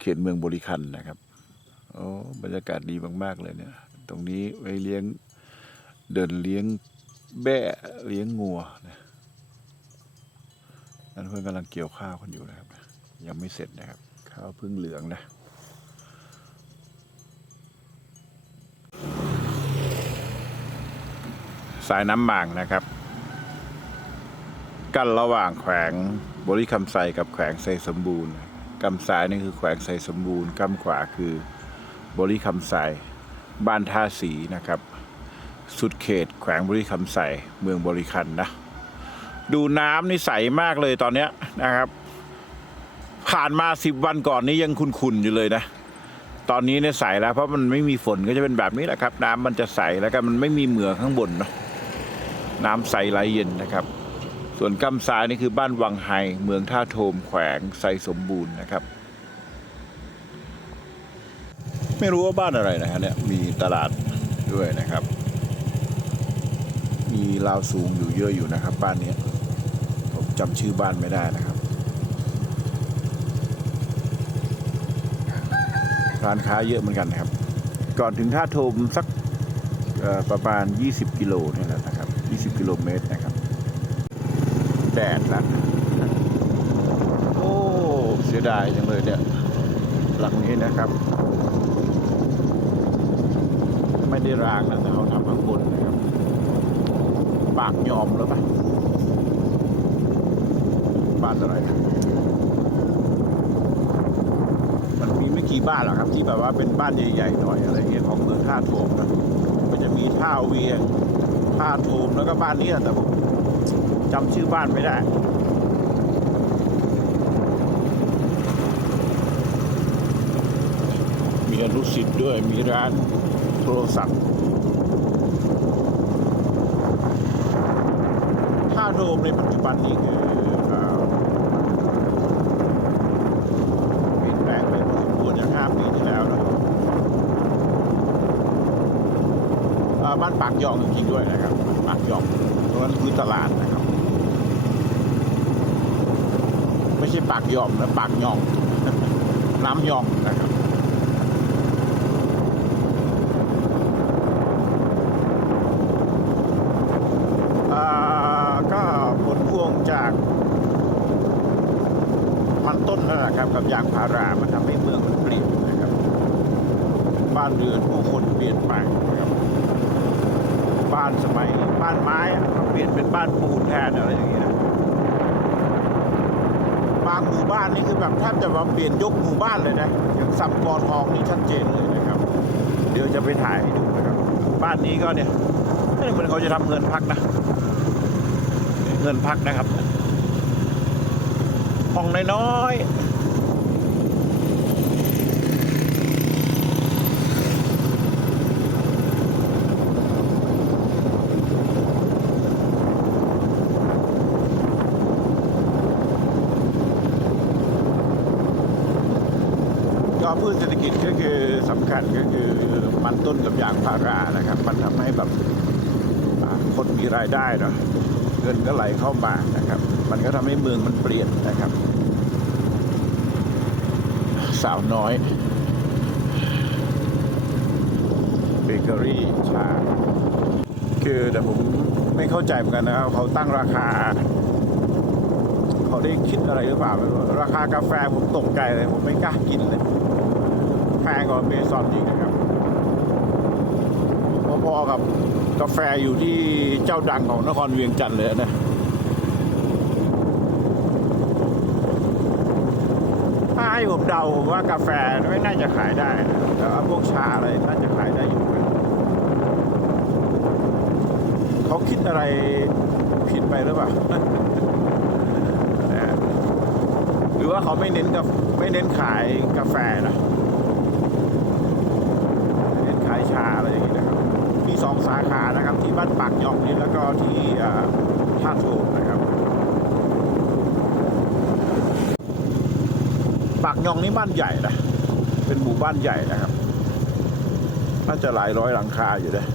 เขตเมืองบริคันนะครับโอ้บรรยากาศดีมาก ๆ เลยเนี่ย ตรงนี้ไว้เลี้ยงเดินเลี้ยงแบะเลี้ยงงัวนะนั่นเพื่อนกำลังเกี่ยวข้าวกันอยู่นะครับ ยังไม่เสร็จนะครับ ข้าวพิ่งเหลืองนะสายน้ำหมางนะครับ กั้นระหว่างแขวงบริคำไซกับแขวงไซสมบูรณ์ กำซ้ายนี่คือแขวงไซสมบูรณ์กำขวาคือบริคำไซบ้านท่าสีนะครับ สุดเขต แขวงบริคำไซเมืองบริคันนะดูน้ำนี่ใสมากเลยตอนนี้นะครับ ผ่านมาสิบวันก่อนนี้ยังขุ่นๆอยู่เลยนะ ตอนนี้เนี่ยใสแล้วเพราะมันไม่มีฝนก็จะเป็นแบบนี้แหละครับ น้ำมันจะใสแล้วก็มันไม่มีเหมืองข้างบนเนาะน้ำใสไหลเย็นนะครับ ส่วนกำซ้ายนี่คือบ้านวังไฮเมืองท่าโทมแขวงไซสมบูรณ์นะครับ ไม่รู้ว่าบ้านอะไรนะฮะเนี่ยมีตลาดด้วยนะครับ มีราวสูงอยู่เยอะอยู่นะครับ บ้านนี้ผมจำชื่อบ้านไม่ได้นะครับ ร้านค้าเยอะเหมือนกันนะครับ ก่อนถึงท่าโทมสักประมาณ 20 กิโลนี่แหละนะครับ 20 กิโลเมตรนะครับ แดดละโอ้เสียดายจังเลยเนี่ยหลังนี้นะครับ ไม่ได้รางนะแต่เขาทำข้างบนนะครับ ปากยอมแล้วปะบ้านอะไรมันมีไม่กี่บ้านหรอกครับ ที่แบบว่าเป็นบ้านใหญ่ๆหน่อยอะไรเงี้ยของเมืองท่าโทมนะมันจะมีท่าเวียงท่าโทมแล้วก็บ้านนี้แหละแต่ผม จำชื่อบ้านไม่ได้มีอนุสิตด้วย มีร้านโทรศัพท์ท่าโดมในปัจจุบันนี้คือเปลี่ยนแปลงไปพอสมควรจาห้าปีที่แล้วนะเอ่อบ้านปากยองจริงๆด้วยนะครับ ปากยองตรงนั้นคือตลาดนะครับ ไม่ใช่ปากยอมนะปากยองน้ำยองนะครับก็ผลพวงจากมันต้นนั่นแหละครับกับยางพารามันทำให้เมืองมันเปลี่ยนนะครับ บ้านเรือนผู้คนเปลี่ยนไปนะครับบ้านสมัยบ้านไม้อะก็เปลี่ยนเป็นบ้านปูนแทนอะไรอย่างเงี้ย บานนี่คือแบบแทบจะมาเปลี่ยนยกหมู่บ้านเลยนะอย่างซัมกอทองนี่ชัดเจนเลยนะครับ เดี๋ยวจะไปถ่ายให้ดูนะครับ บ้านนี้ก็เนี่ยเอ้ยเหมือนเขาจะทำเงินพักนะ เงินพักนะครับ ห้องน้อยๆ ก็พืชเศรษฐกิจก็คือสำคัญก็คือมันต้นกับยางพารานะครับ มันทำให้แบบคนมีรายได้เนาะเงินก็ไหลเข้ามานะครับ มันก็ทำให้เมืองมันเปลี่ยนนะครับ สาวน้อยเบเกอรี่ชาคือแต่ผมไม่เข้าใจเหมือนกันนะครับเขาตั้งราคาเขาได้คิดอะไรหรือเปล่า ราคากาแฟผมตกใจเลย ผมไม่กล้ากินเลย แพงกว่าเมซอนอีกนะครับพอๆกับกาแฟอยู่ที่เจ้าดังของนครเวียงจันทร์เลยนะถ้าให้ผมเดาว่ากาแฟไม่น่าจะขายได้นะแต่ว่าพวกชาอะไรน่าจะขายได้อยู่นะเขาคิดอะไรผิดไปหรือเปล่าหรือว่าเขาไม่เน้นกับไม่เน้นขายกาแฟนะ เน้นขายชาอะไรอย่างนี้นะครับ มีส องสาขานะครับ ที่บ้านปากยองนี่แล้วก็ที่อ่าท่าโทมนะครับปากยองนี่บ้านใหญ่นะเป็นหมู่บ้านใหญ่นะครับ น่าจะหลายร้อยหลังคาอยู่เลย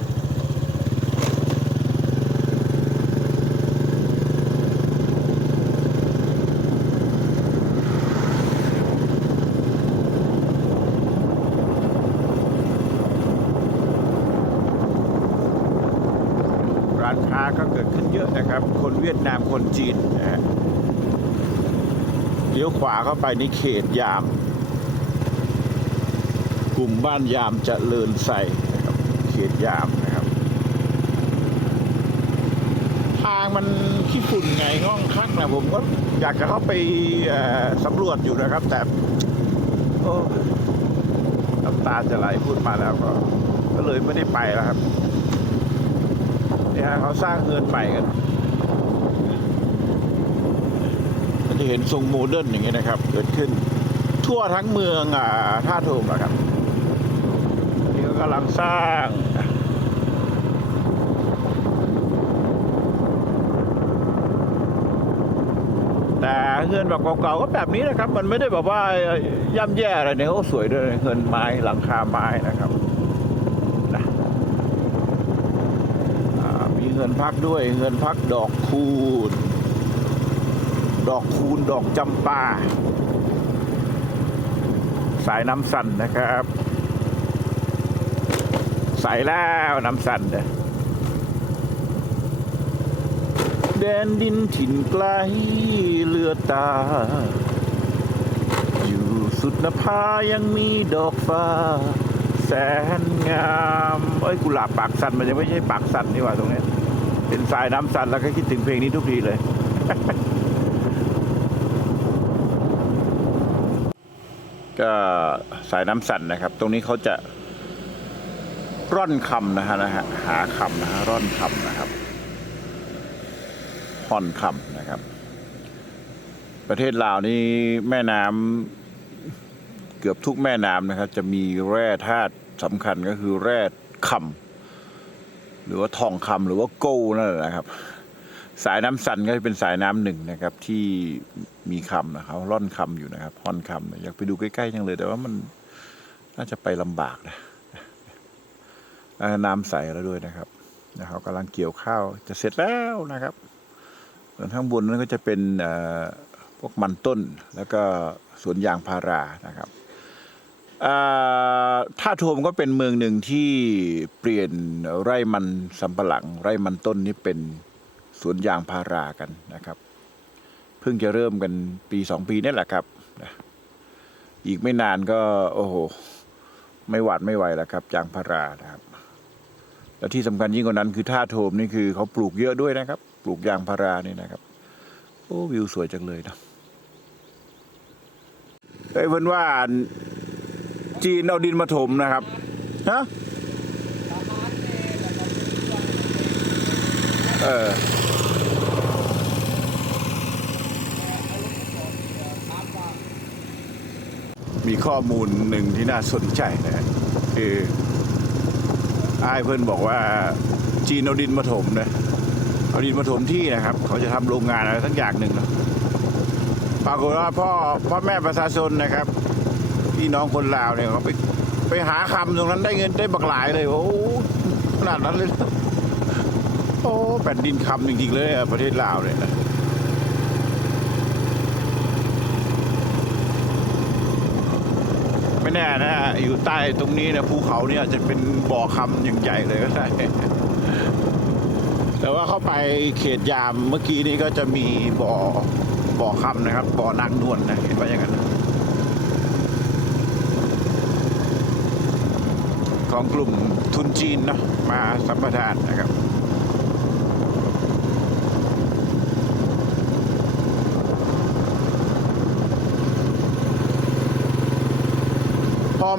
ก็เกิดขึ้นเยอะนะครับ คน เวียดนามคนจีนนะฮะเลี้ยวขวาเข้าไปในเขตยาม กลุ่มบ้านยามเจริญใส่นะครับเขตยามนะครับ ทางมันขี้ฝุ่นไงง่องคักนะผมก็อยากจะเข้าไปสำรวจอยู่นะครับ แต่โอ้น้ำตาจะไหลพูดมาแล้วก็ ก็เลยไม่ได้ไปแล้วครับเนี่ยฮะเขาสร้างเงินใหม่กันก็ จะเห็นทรงโมเดิร์นอย่างเงี้ยนะครับ เกิดขึ้นทั่วทั้งเมืองอ่าท่าโทมนะครับนี่ก็กำลังสร้างแต่เงินแบบเก่าๆก็แบบนี้นะครับ มันไม่ได้แบบว่าย่ำแย่อะไรเนี่ยเขาสวยด้วยเงินไม้หลังคาไม้นะครับนะมีเงินพักด้วยเงินพักดอกคูณ ดอกคูณดอกจำปา สายน้ำสั่นนะครับใส่แล้วน้ำสั่นเดแดนดินถิ่นไกลเลือตา อยู่สุดนภายังมีดอกฟ้า แสนงามเอ้ยกุหลาบปากสันมันยังไม่ใช่ปากสันนี่หว่าตรงนี้เป็นสายน้ำสันแล้วก็คิดถึงเพลงนี้ทุกทีเลย ก็สายน้ำสันนะครับ ตรงนี้เขาจะร่อนคำนะฮะนะฮะหาคำนะฮะร่อนคำนะครับห่อนคำนะครับ ประเทศลาวนี่แม่น้ำเกือบทุกแม่น้ำนะครับ จะมีแร่ธาตุสำคัญก็คือแร่คำหรือว่าทองคำหรือว่าโก้นั่นแหละนะครับ สายน้ำสันก็จะเป็นสายน้ำหนึ่งนะครับ ที่มีคำนะครับร่อนคำอยู่นะครับห่อนคำอยากไปดูใกล้ๆจังเลย แต่ว่ามันน่าจะไปลำบากนะน้ำใสแล้วด้วยนะครับนะครับกำลังเกี่ยวข้าวจะเสร็จแล้วนะครับส่วนข้างบนนั้นก็จะเป็นพวกมันต้นแล้วก็สวนยางพารานะครับอ่าท่าโทมก็เป็นเมืองหนึ่งที่เปลี่ยนไร่มันสำปะหลัง ไร่มันต้นนี่เป็น สวนยางพารากันนะครับ เพิ่งจะเริ่มกันปีสองปีนี่แหละครับนะอีกไม่นานก็ โอ้โห ไม่หวาดไม่ไหวแล้วครับยางพารานะครับ แล้วที่สำคัญยิ่งกว่านั้นคือท่าโทมนี่คือเขาปลูกเยอะด้วยนะครับ ปลูกยางพารานี่นะครับ โอ้วิวสวยจังเลยนะเอ้ยเพิ่นว่าจีนเอาดินมาถมนะครับฮะเออ มีข้อมูลหนึ่งที่น่าสนใจนะคืออ้ายเพิ่อนบอกว่าจีนเอาดินมาถมนะเอาดินมาถมที่นะครับ เขาจะทำโรงงานอะไรทั้งอย่างหนึ่งนะปรากฏว่าพ่อพ่อแม่ประชาชนนะครับพี่น้องคนลาวเนี่ยเขาไปไปหาคำตรงนั้นได้เงินได้บักหลายเลยโอ้ขนาดนั้นเลย โอ้แผ่นดินคำจริงๆเลยประเทศลาวเนี่ยนะไม่ แน่นะอยู่ใต้ตรงนี้นะภูเขาเนี่ยจะเป็นบ่อคำอย่างใหญ่เลยก็ได้แต่ว่าเข้าไปเขตยามเมื่อกี้นี้ก็จะมีบ่อบ่อคำนะครับบ่อนางนวลนะเห็นว่าอย่างนั้นของกลุ่มทุนจีนเนาะมาสัมปทานนะครับ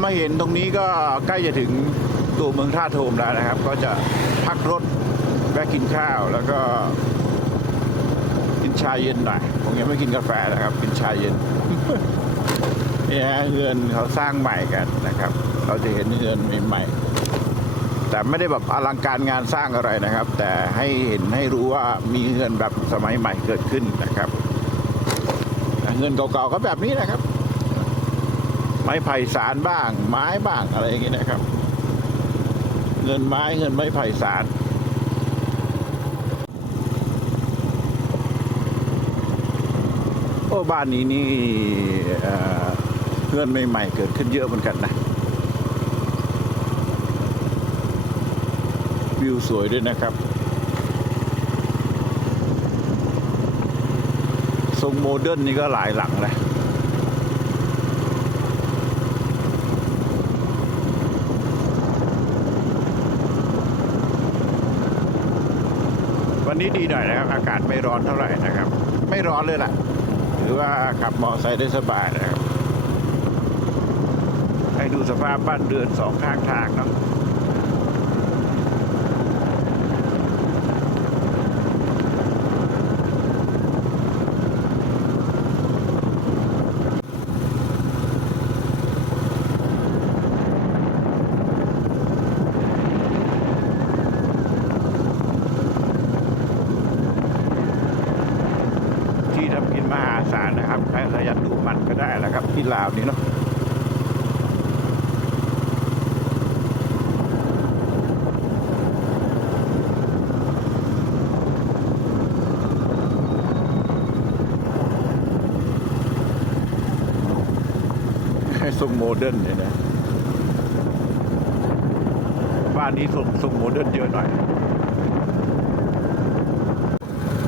มาเห็นตรงนี้ก็ใกล้จะถึงตัวเมืองท่าโทมแล้วนะครับ ก็จะพักรถแวะกินข้าวแล้วก็กินชาเย็นหน่อยผมยังไม่กินกาแฟนะครับ กินชาเย็นนี่ฮะเฮือนเขาสร้างใหม่กันนะครับ เราจะเห็นเฮือนใหม่ๆแต่ไม่ได้แบบอลังการงานสร้างอะไรนะครับ แต่ให้เห็นให้รู้ว่ามีเฮือนแบบสมัยใหม่เกิดขึ้นนะครับเงินเก่าๆก็แบบนี้นะครับ ไม้ไผ่สารบ้าง ไม้บ้างอะไรอย่างเงี้นะครับ เงินไม้เงินไม้ไผ่สารโอ้บ้านนี้นี่เพื่อนใหม่ๆเกิดขึ้นเยอะเหมือนกันนะวิวสวยด้วยนะครับทรงโมเดิร์นนี่ก็หลายหลังนะ วันนี้ดีหน่อยนะครับ อากาศไม่ร้อนเท่าไหร่นะครับ ไม่ร้อนเลยล่ะถือว่าขับมอเตอร์ไซค์ได้สบายนะครับ ให้ดูสภาพบ้านเรือนสองข้างทางเนาะ ที่ทำกินมหาศาลนะครับใครขยันดูมันก็ได้แล้วครับ ที่ลาวนี่เนาะ ให้ทรงโม เดิร์นเนี่ยนะบ้านนี้ทรงทรงโมเดิร์นเยอะหน่อย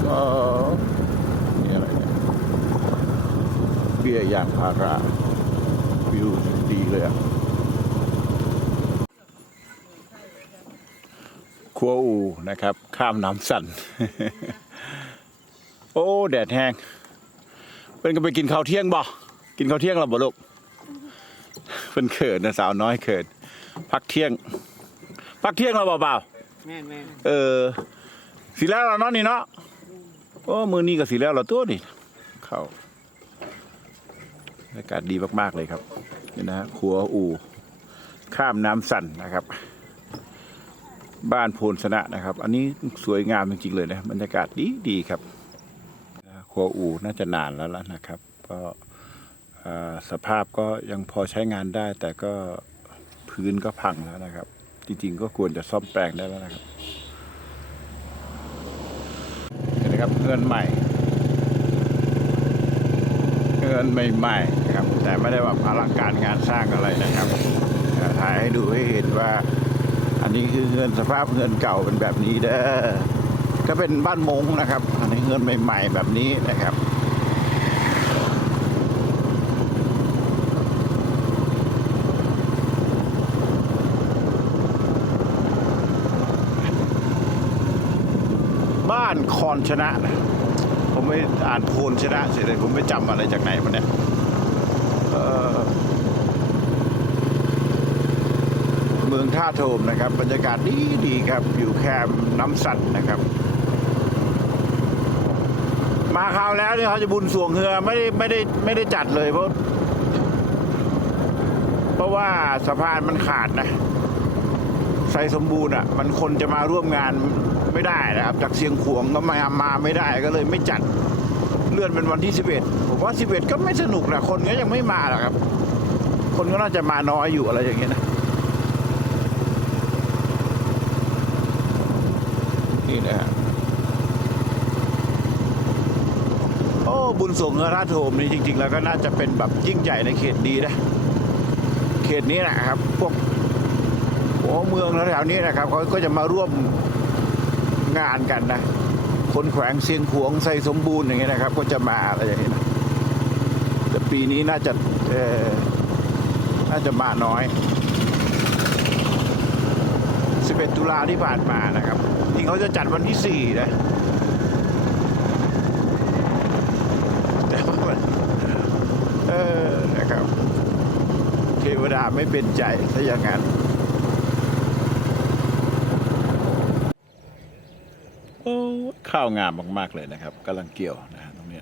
เออนี่อะไรเนี่ยเบี้ยยางพาราวิวดีเลยอะครัวอูนะครับ ข้ามน้ำสั่นโอ้ แดดแห้งเป็นก็ไปกินข้าวเที่ยงบ่ กินข้าวเที่ยงแล้วบ่ลูก เป็นเขินนะสาวน้อยเขินพักเที่ยง พักเที่ยงเราเปล่าแม่นแม่นๆเออสีแล้วเราเนาะนี่เนาะโอ้มือนี้ก็สีแล้วเราตัวนี่เข้าบรรยากาศดีมากๆเลยครับนี่นะฮะครัวอู่ข้ามน้ำสั่นนะครับ บ้านโพนสนะนะครับ อันนี้สวยงามจริงๆเลยนะบรรยากาศดีดีๆครับ ครัวอู่น่าจะนานแล้วล่ะนะครับ ก็เอ่อ สภาพก็ยังพอใช้งานได้ แต่ก็พื้นก็พังแล้วนะครับ จริงๆ ก็ควรจะซ่อมแปลงได้แล้วนะครับเห็นไหมครับเงินใหม่เงินใหม่ๆนะครับ แต่ไม่ได้ว่าอลังการงานสร้างอะไรนะครับถ่ายให้ดูให้เห็นว่า อันนี้คือเงินสภาพเงินเก่าเป็นแบบนี้เด้อก็เป็นบ้านมงนะครับ อันนี้เงินใหม่ ๆ แบบนี้นะครับ บอนชนะนะผมไม่อ่านโพนชนะเสียเลยผมไม่จำอะไรจากไหนมาเนี่ยเมืองท่าโทมนะครับ บรรยากาศดีดีครับ อยู่แคมน้ำสัตว์นะครับ มาคราวแล้วเนี่ยเขาจะบุญสวงเรือไม่ได้ไม่ได้ไม่ได้จัดเลยเพราะเพราะว่าสะพานมันขาดนะไซสมบูรณ์อะ มันคนจะมาร่วมงาน ไม่ได้นะครับ จากเสียงขวงก็มามาไม่ได้ก็เลยไม่จัดเลื่อนเป็นวันที่ 11 ผมว่า 11 ก็ไม่สนุกนะคนก็ยังไม่มาหรอกครับ คนก็น่าจะมาน้อยอยู่อะไรอย่างเงี้ยนะนี่นะฮะโอ้บุญส่งฆ์ราชโทมนี่จริง ๆ แล้วก็น่าจะเป็นแบบยิ่งใหญ่ในเขตดีนะเขตนี้นะครับพวกหัวเมืองแถวๆนี้นะครับเขาก็จะมาร่วม งานกันนะ คนแขวงเสียงขวงใส่สมบูรณ์อย่างเงี้ยนะครับ ก็จะมาอะไรอย่างเงี้ยนะแต่ปีนี้น่าจะเออน่าจะมาน้อย 11 ตุลาที่ผ่านมานะครับจริงเขาจะจัดวันที่ 4 นะแต่ว่ามันเออนะครับ เทวดาไม่เป็นใจถ้าอย่างนั้น โอ้ ข้าวงามมาก ๆ เลยนะครับกำลังเกี่ยวนะฮะตรงนี้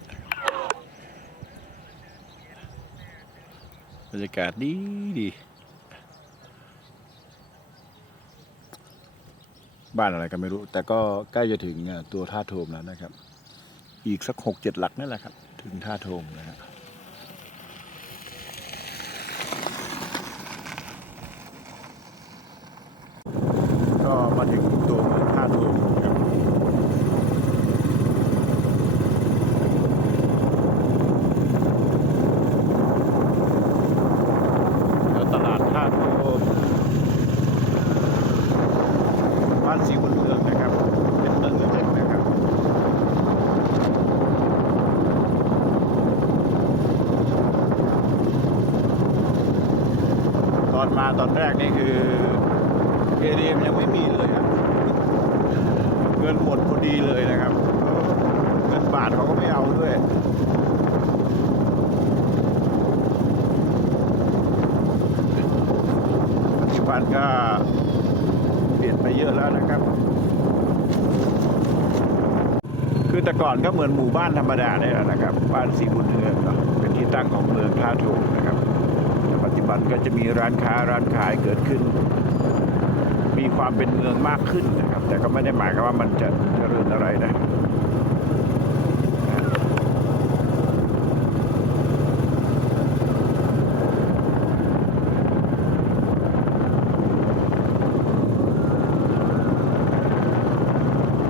บรรยากาศดีดีบ้านอะไรก็ไม่รู้ แต่ก็ใกล้จะถึงตัวท่าโทมแล้วนะครับ อีกสักหกเจ็ดหลักนั่นแหละครับ ถึงท่าโทมนะครับมาถึงตัวเมืองท่าโทมนะครับ แล้วตลาดท่าโทมบ้านสีบุญเรืองนะครับ เป็นเมืองเล็กๆนะครับ อนมาตอนแรกนี่คือเอเดียมยังไม่มีเลยอะเงินหม ดีเลยนะครับเงินบาทเขาก็ไม่เอาด้วยปัจจุบันก็เปลี่ยนไปเยอะแล้วนะครับ คือแต่ก่อนก็เหมือนหมู่บ้านธรรมดาเนี่ยนะครับ บ้านสีบุญเรืองเป็นที่ตั้งของเมืองท่าถูกนะครับแต่ปัจจุบันก็จะมีร้านค้าร้านขายเกิดขึ้นมีความเป็นเมืองมากขึ้นนะครับ แต่ก็ไม่ได้หมายความว่ามันจะเจ อะไรนะ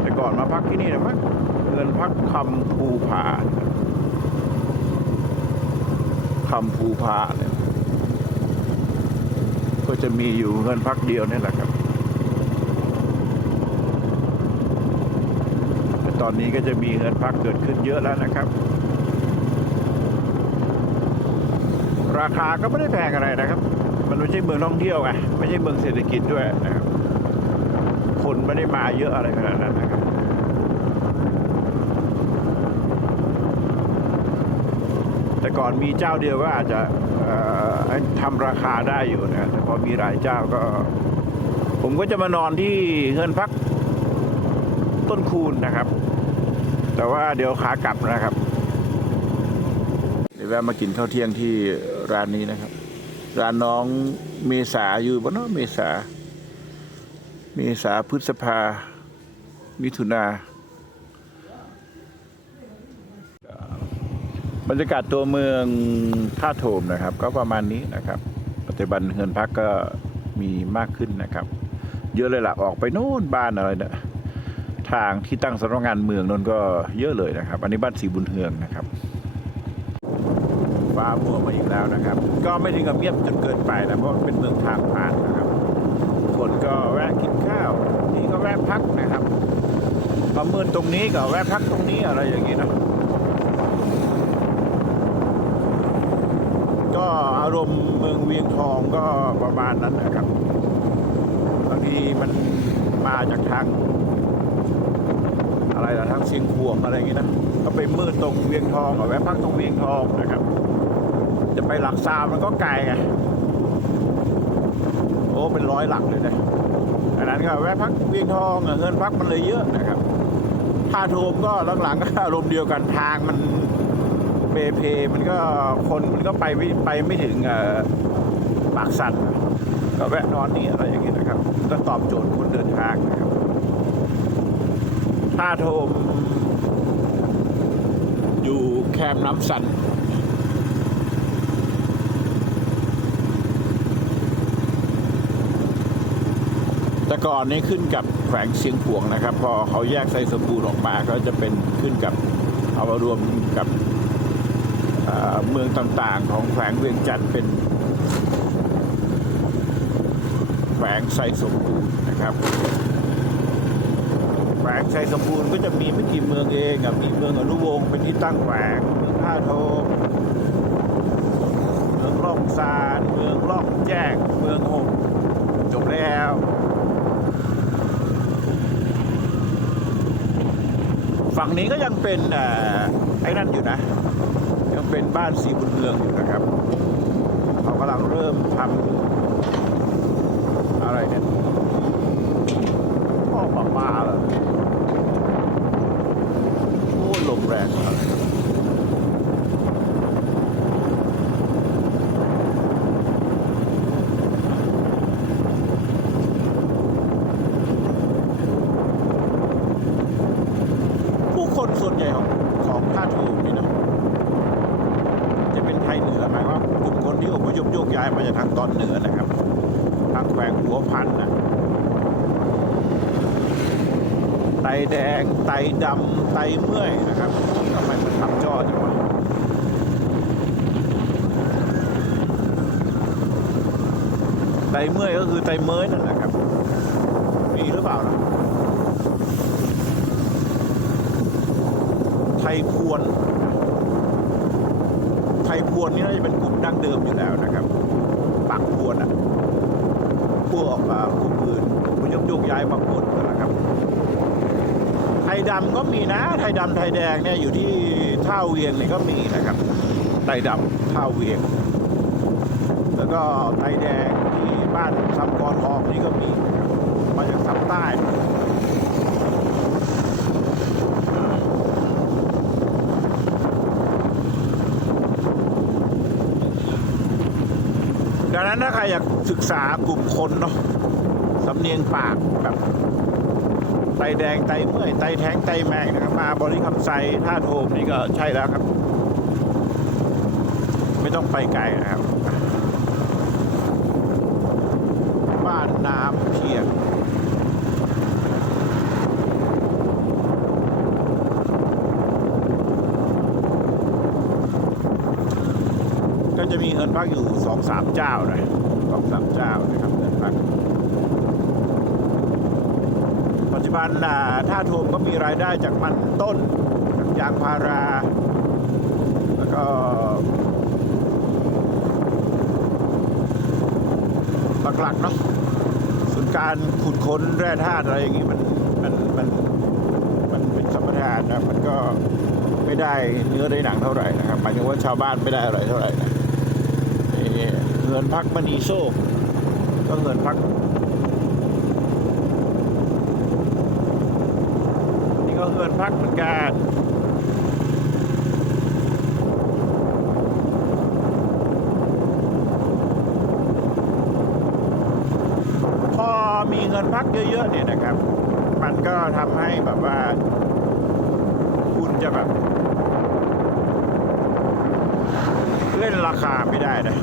แต่ก่อนมาพักที่นี่นะพักเงินพักคำภูผาคำภูผาเนี่ยก็จะมีอยู่เงินพักเดียวนี่แหละครับแต่ต อนนี้ก็จะมีเงินพักเกิดขึ้นเยอะแล้วนะครับ ราคาก็ไม่ได้แพงอะไรนะครับ มันไม่ใช่เมืองท่องเที่ยวไงไม่ใช่เมืองเศรษฐกิจด้วยนะครับ คนไม่ได้มาเยอะอะไรขนาดนั้นนะครับแต่ก่อนมีเจ้าเดียวก็อาจจะทำราคาได้อยู่นะแต่พอมีหลายเจ้าก็ ผมก็จะมานอนที่เงินพักต้นคูณนะครับ แต่ว่าเดี๋ยวขากลับนะครับเดี๋ยวแวะมากินข้าวเที่ยงที่ร้านนี้นะครับ ร้านน้องเมษาอยู่บ้านนอกเมษา เมษาพฤษภา มิถุนาบรรยากาศตัวเมืองท่าโถมนะครับ ก็ประมาณนี้นะครับ ปัจจุบันเงินพักก็มีมากขึ้นนะครับ เยอะเลยล่ะ ออกไปโน่นบ้านอะไรเนี่ย ทางที่ตั้งสำนักงานเมืองนนก็เยอะเลยนะครับ อันนี้บ้านสีบุญเฮืองนะครับฟ้ามัวมาอีกแล้วนะครับ ก็ไม่ถึงกับเงียบจนเกินไปนะเพราะเป็นเมืองทางผ่านนะครับ คนก็แวะกินข้าวนี่ก็แวะพักนะครับมามืดตรงนี้ก็แวะพักตรงนี้อะไรอย่างนี้นะก็อารมณ์เมืองเวียงทองก็ประมาณนั้นนะครับบางทีมันมาจากทาง อะไรล่ะทางเชียงขวงอะไรอย่างนี้นะก็ไปมืดตรงเวียงทองก็แวะพักตรงเวียงทองนะครับ จะไปหลักซามันก็ไกลไงโอ้เป็นร้อยหลักเลยนะอันนั้นก็แวะพักเวียงทองเงินพักมันเลยเยอะนะครับท่าโทมก็หลังๆก็อารมณ์เดียวกันทางมันเบเพมันก็คนมันก็ไปไม่ไปไม่ถึงอ่อปากสันก็แวะนอนนี่อะไรอย่างเงี้ยนะครับ ก็ตอบโจทย์คนเดินทางนะครับ ท่าโทม อยู่แคมน้ำสันแต่ก่อนนี้ขึ้นกับแขวงเชียงขวงนะครับ พอเขาแยกไซสมบูรณ์ออกมาก็จะเป็นขึ้นกับเอามารวมกับเมืองต่างๆ ของแขวงเวียงจันทร์เป็นแขวงไซสมบูรณ์นะครับ งไซสมบูรณ์ก็จะมีไม่กี่เมืองเองอะมีเมืองอนุวงศ์เป็นที่ตั้งแขวงเมืองท่าโทเมืองล่องซานเมืองล่องแจ้งเมืองหงส์จบแล้วฝั่งนี้ก็ยังเป็นไอ้นั่นอยู่นะ ยังเป็นบ้านสีบุญเรืองอยู่นะครับ เขากำลังเริ่มทำอะไรเนี่ยพ่อปลาปลาเหรอโอ้ลมแรงอะไรผู้คนส่วนใหญ่ของของท่าถูกนี่นะ จะเป็นไทยเหนือหมายว่ากลุ่มคนที่อพยพโยกย้ายมาจากทางตอนเหนือนะครับ ทางแขวงหัวพันนะไตแดง ไต ดำไตเมื่อยนะครับทำไมมันทำจอจังวะไตเมื่อยก็คือไตเมื่อยนั่นแหละครับ มีหรือเปล่าล่ะไทยพวน ไทยพวนนี่น่าจะเป็นกลุ่มดั้งเดิมอยู่แล้วนะครับปปักพวนอะพวกอ่ากลุ่มอื่นมันยกยกย้ายมาปนกันนะครับ ยดำก็มีนะ ไทยดำไทยแดงเนี่ยอยู่ที่ท่าเวียงนี่ก็มีนะครับ ไทยดำท่าเวียง แล้วก็ไทยแดงที่บ้านซำกรทองนี่ก็มีมาจากซำใต้ดังนั้นถ้าใครอยากศึกษากลุ่มคนเนาะสำเนียงปากแบบ ไตแดงไตเมื่อยไตแท้งไตแมงนะครับมาบริคำไซท่าโทมนี่ก็ใช่แล้วครับ ไม่ต้องไปไกลนะครับ บ้านน้ำเพียงก็จะมีเงินพักอยู่สองสามเจ้านะสองสามเจ้านะครับเงินพัก ปัจจุ บันน่ะท่าโทมก็มีรายได้จากมันต้นจากยางพารา แล้วก็หลักๆเนาะส่วนการขุดค้นแร่ธาตุอะไรอย่างงี้มันมันมันมันเป็นสัมปทานนะมันก็ไม่ได้เนื้อได้หนังเท่าไหร่นะครับหมายถึงว่าชาวบ้านไม่ได้อะไรเท่าไหร่นะเงินพักมณีโซ่ก็เงินพัก นี่ก็ เงินพักเหมือนกันพอมีเงินพักเยอะๆเนี่ยนะครับ มันก็ทำให้แบบว่า คุณจะแบบ เล่นราคาไม่ได้นะ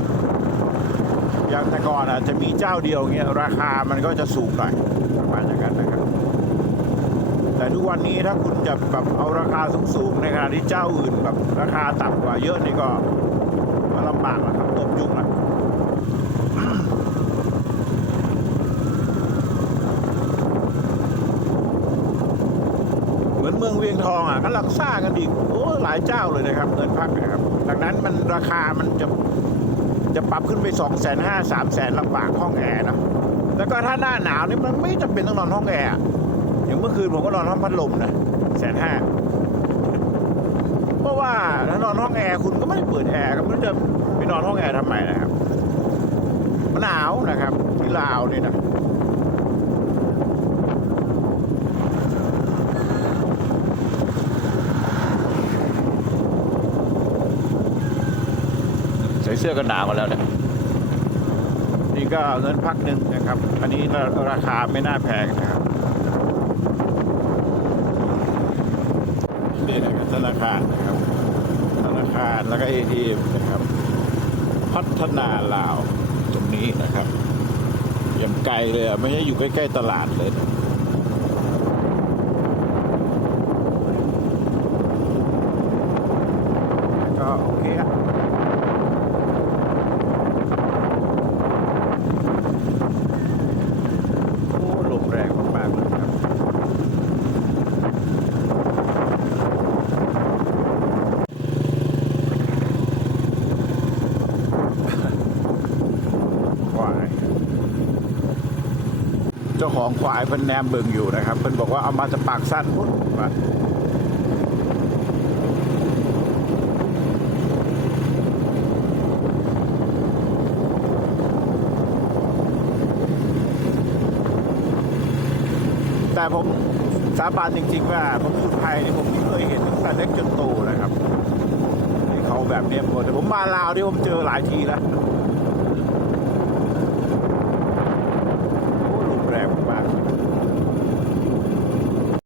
อย่างแต่ก่อนอาจจะมีเจ้าเดียวเงี้ยราคามันก็จะสูงหน่อยประมาณอย่างนั้นนะครับ แต่ทุกวันนี้ถ้าคุณจะแบบเอาราคาสูงๆในขณะที่เจ้าอื่นแบบราคาต่ำกว่าเยอะนี่ก็ก็ลำบากแล้วครับตบยุคนะเหมือนเมืองเวียงทองอะก็ลักซ่ากันอีกโอ้หลายเจ้าเลยนะครับเงินพักนะครับ ดังนั้นมันราคามันจะจะปรับขึ้นไปสองแสนห้าสามแสนลำบากห้องแอร์นะแล้วก็ถ้าหน้าหนาวนี่มันไม่จำเป็นต้องนอนห้องแอร์ เมื่อคืนผมก็นอนห้องพัดลมนะแสนห้าเพราะว่าถ้านอนห้องแอร์คุณก็ไม่ได้เปิดแอร์ก็ไม่รู้จะไปนอนห้องแอร์ทำไมนะครับมันหนาวนะครับที่ลาวนี่นะใส่เสื้อกันหนาวมาแล้วเนี่ยนี่ก็เงินพักหนึ่งนะครับ อันนี้ราคาไม่น่าแพงนะครับ นี่นะครับธนาคารนะครับ ธนาคารแล้วก็เอทีเอ็มนะครับ พัฒนาลาวตรงนี้นะครับยังไกลเลยไม่ใช่อยู่ใกล้ๆตลาดเลยนะก็โอเคอะ โอ้ลมแรงมากๆเลยครับควาย เจ้า ของควายเพิ่นแนมเบิงอยู่นะครับ เพิ่นบอกว่าเอามาจากปากสั้นพุ่นแต่ผมสาบานจริง ๆ ว่าผมอยู่ไทยนี่ผมไม่เคยเห็นตั้งแต่เล็กจนโตนะครับเขาแบบเนี้ยหมดแต่ผมมาลาวที่ผมเจอหลายทีแล้ว